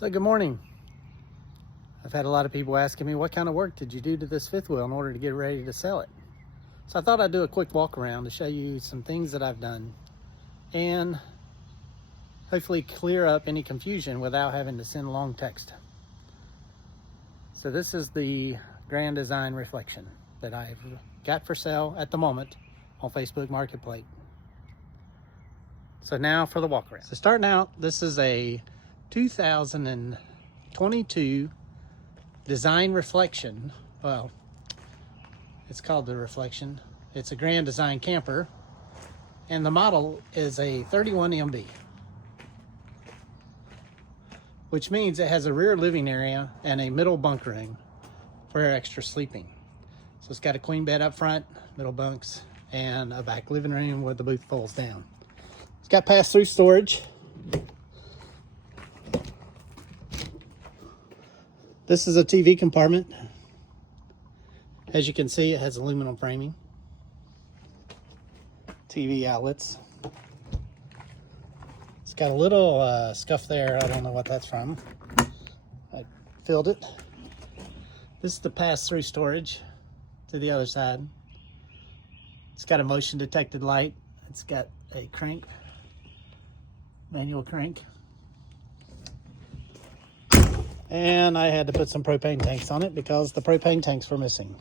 So good morning. I've had a lot of people asking me, what kind of work did you do to this fifth wheel in order to get ready to sell it? So I thought I'd do a quick walk around to show you some things that I've done and hopefully clear up any confusion without having to send long text. So this is the Grand Design Reflection that I've got for sale at the moment on Facebook Marketplace. So now for the walk around. So starting out, this is a 2022 Design Reflection. Well, it's called the Reflection. It's a Grand Design camper, and the model is a 31 MB, which means it has a rear living area and a middle bunk room for extra sleeping. So it's got a queen bed up front, middle bunks, and a back living room where the booth folds down. It's got pass-through storage. This is a TV compartment. As you can see, it has aluminum framing. TV outlets. It's got a little scuff there. I don't know what that's from. I filled it. This is the pass-through storage to the other side. It's got a motion detected light. It's got a crank, manual crank. And I had to put some propane tanks on it because the propane tanks were missing.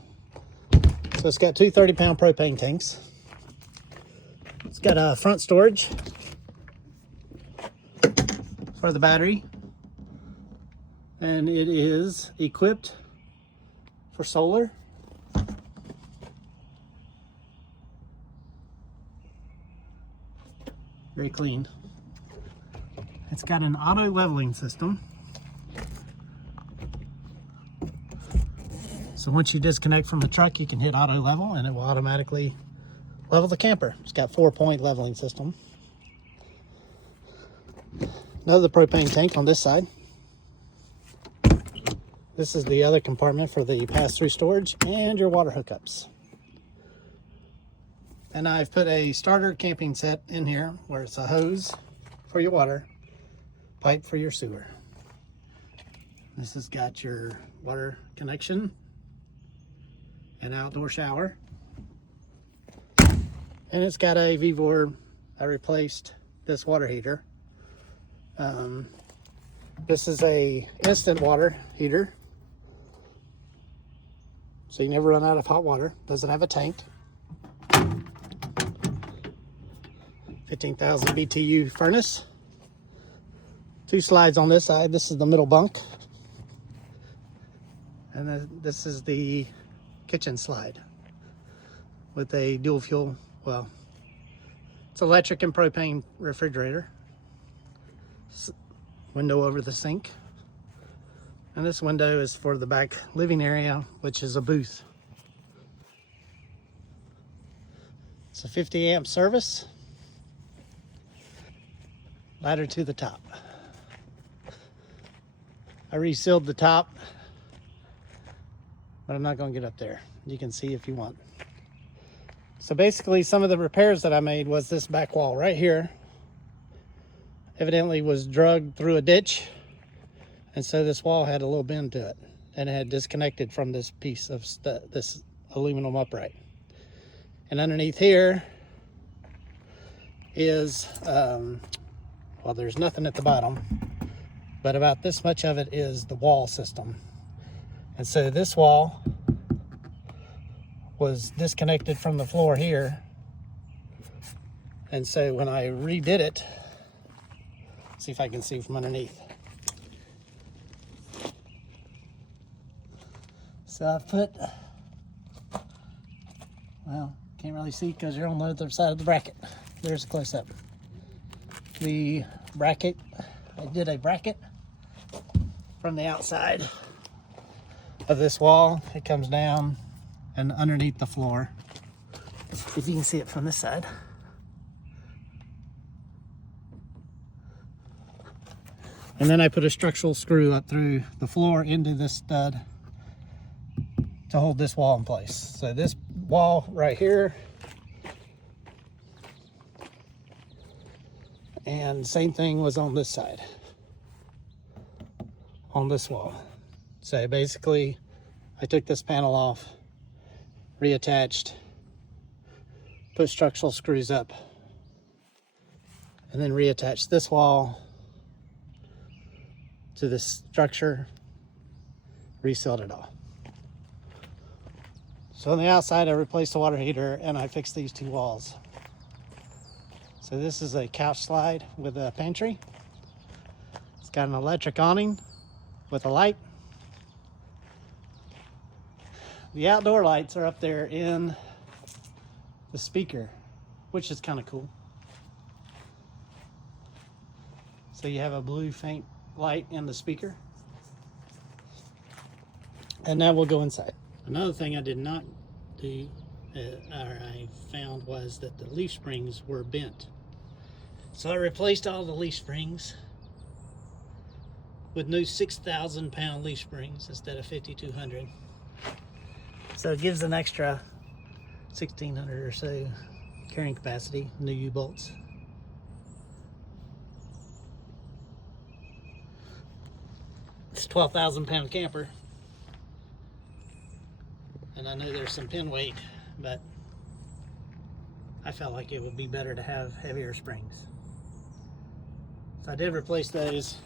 So it's got two 30-pound propane tanks. It's got a front storage for the battery. And it is equipped for solar. Very clean. It's got an auto leveling system. So once you disconnect from the truck, you can hit auto level and it will automatically level the camper. It's got 4-point leveling system. Another propane tank on this side. This is the other compartment for the pass-through storage and your water hookups. And I've put a starter camping set in here where it's a hose for your water, pipe for your sewer. This has got your water connection, an outdoor shower, and it's got a VEVOR. I replaced this water heater. This is a instant water heater, so you never run out of hot water. Doesn't have a tank. 15,000 BTU furnace. Two slides on this side. This is the middle bunk, and then this is the kitchen slide with a dual fuel, well, it's electric and propane refrigerator. Window over the sink. And this window is for the back living area, which is a booth. It's a 50 amp service. Ladder to the top. I resealed the top, but I'm not going to get up there. You can see if you want. So basically, some of the repairs that I made was this back wall right here. Evidently was drugged through a ditch, and so this wall had a little bend to it, and it had disconnected from this piece of this aluminum upright. And underneath here is, well, there's nothing at the bottom, but about this much of it is the wall system. And so this wall was disconnected from the floor here. And so when I redid it, see if I can see from underneath. So I've put, well, can't really see because you're on the other side of the bracket. There's a close-up. The bracket, I did a bracket from the outside of this wall. It comes down and underneath the floor, if you can see it from this side. And then I put a structural screw up through the floor into this stud to hold this wall in place. So this wall right here, and same thing was on this side. on this wall. So basically, I took this panel off, reattached, put structural screws up, and then reattached this wall to this structure, resealed it off. So on the outside, I replaced the water heater and I fixed these two walls. So this is a couch slide with a pantry. It's got an electric awning with a light. The outdoor lights are up there in the speaker, which is kind of cool. So you have a blue faint light in the speaker. And now we'll go inside. Another thing I did not do, or I found, was that the leaf springs were bent. So I replaced all the leaf springs with new 6,000 pound leaf springs instead of 5,200. So it gives an extra 1,600 or so carrying capacity, new U-bolts. It's a 12,000 pound camper. And I know there's some pin weight, but I felt like it would be better to have heavier springs. So I did replace those.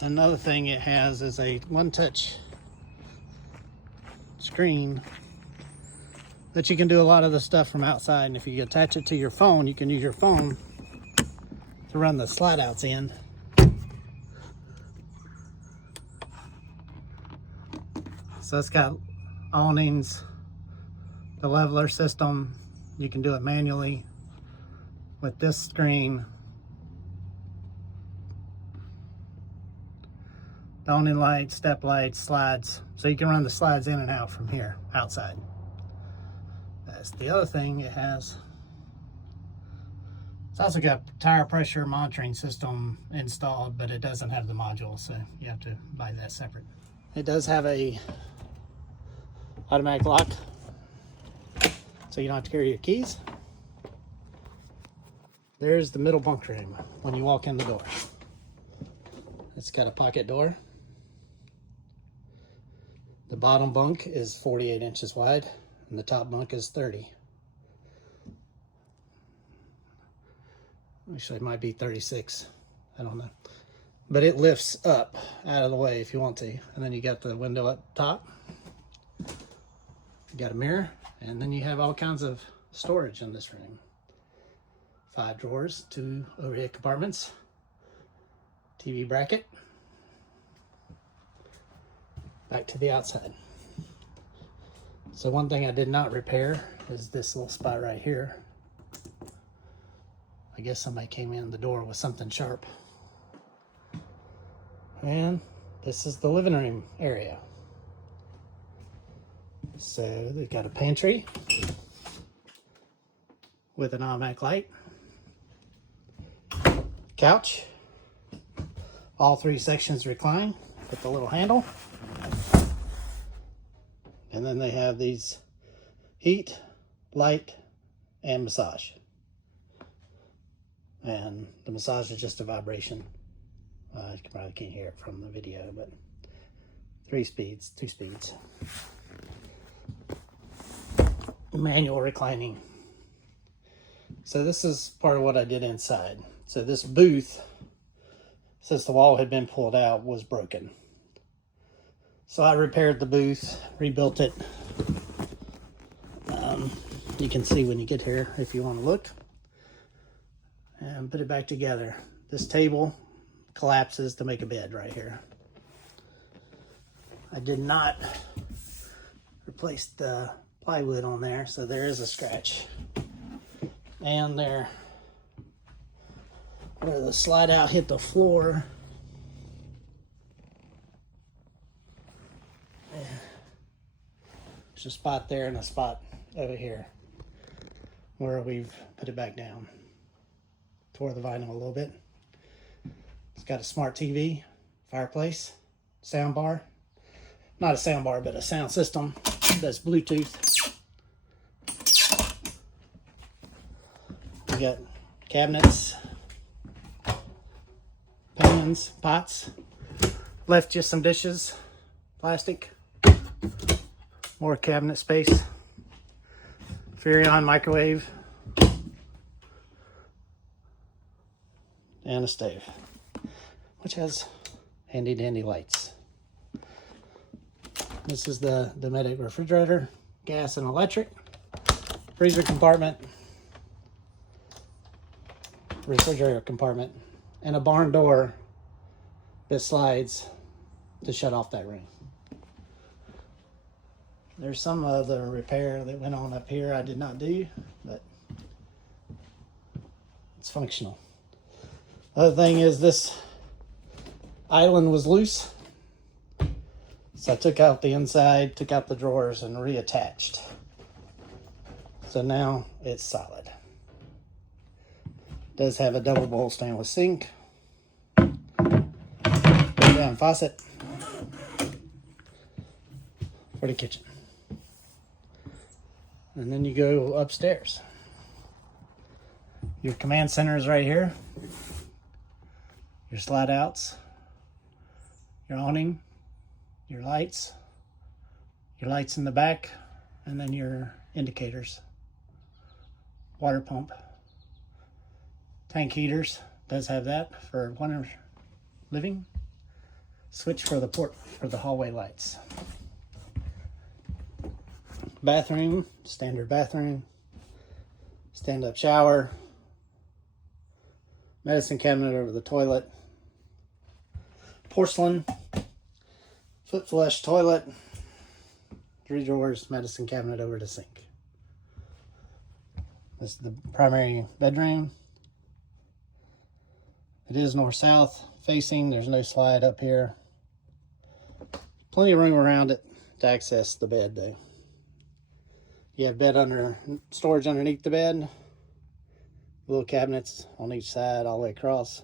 Another thing it has is a one-touch screen that you can do a lot of the stuff from outside. And if you attach it to your phone, you can use your phone to run the slide outs in. So it's got awnings, the leveler system. You can do it manually with this screen. The awning lights, step lights, slides. So you can run the slides in and out from here, outside. That's the other thing it has. It's also got tire pressure monitoring system installed, but it doesn't have the module, so you have to buy that separate. It does have a automatic lock, so you don't have to carry your keys. There's the middle bunk room when you walk in the door. It's got a pocket door. The bottom bunk is 48 inches wide and the top bunk is 30. Actually, it might be 36. I don't know. But it lifts up out of the way if you want to. And then you got the window up top. You got a mirror, and then you have all kinds of storage in this room. 5 drawers, 2 overhead compartments, TV bracket. Back to the outside. So one thing I did not repair is this little spot right here. I guess somebody came in the door with something sharp. And this is the living room area. So they've got a pantry with an automatic light, couch, all 3 sections recline with the little handle, and then they have these heat, light, and massage. And the massage is just a vibration. You probably can't hear it from the video, but 3 speeds, 2 speeds. Manual reclining. So this is part of what I did inside. So this booth, since the wall had been pulled out, was broken. So I repaired the booth, rebuilt it. You can see when you get here if you want to look. And put it back together. This table collapses to make a bed right here. I did not replace the plywood on there, so there is a scratch. And there, where the slide out hit the floor, there's a spot there and a spot over here where we've put it back down. Tore the vinyl a little bit. It's got a smart TV, fireplace, sound bar. Not a sound bar, but a sound system that's Bluetooth. We got cabinets, pans, pots, Left just some dishes, plastic, more cabinet space, Furrion microwave, and a stove, which has handy dandy lights. This is the Dometic refrigerator, gas and electric, freezer compartment, refrigerator compartment, and a barn door that slides to shut off that room. There's some of the repair that went on up here I did not do, but it's functional. Other thing is this island was loose, so I took out the inside, took out the drawers, and reattached. So now it's solid. It does have a double bowl stainless sink, down faucet for the kitchen. And then you go upstairs. Your command center is right here. Your slide outs, your awning, your lights in the back, and then your indicators. Water pump. Tank heaters, does have that for winter living. Switch for the port for the hallway lights. Bathroom, standard bathroom. Stand-up shower. Medicine cabinet over the toilet. Porcelain. Foot flush toilet. 3 drawers, medicine cabinet over the sink. This is the primary bedroom. It is north-south facing. There's no slide up here. Plenty of room around it to access the bed though. You have storage underneath the bed. Little cabinets on each side all the way across.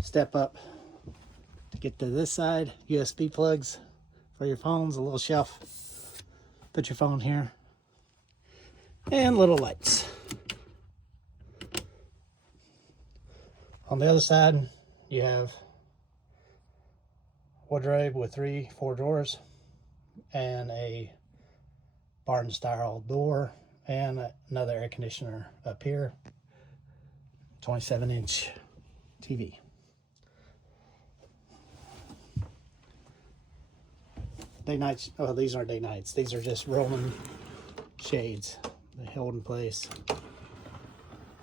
Step up to get to this side. USB plugs for your phones. A little shelf. Put your phone here. And little lights. On the other side, you have wardrobe with 3-4 drawers and a barn style door and another air conditioner up here. 27-inch TV. Day nights, oh, these aren't day nights. These are just rolling shades. They hold in place.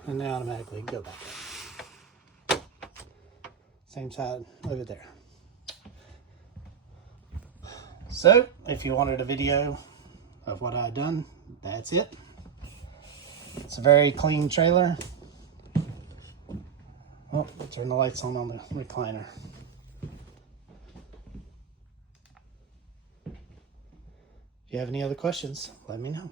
And they automatically go back up. Same side over there. So, if you wanted a video of what I've done, that's it. It's a very clean trailer. Oh, I'll turn the lights on the recliner. If you have any other questions, let me know.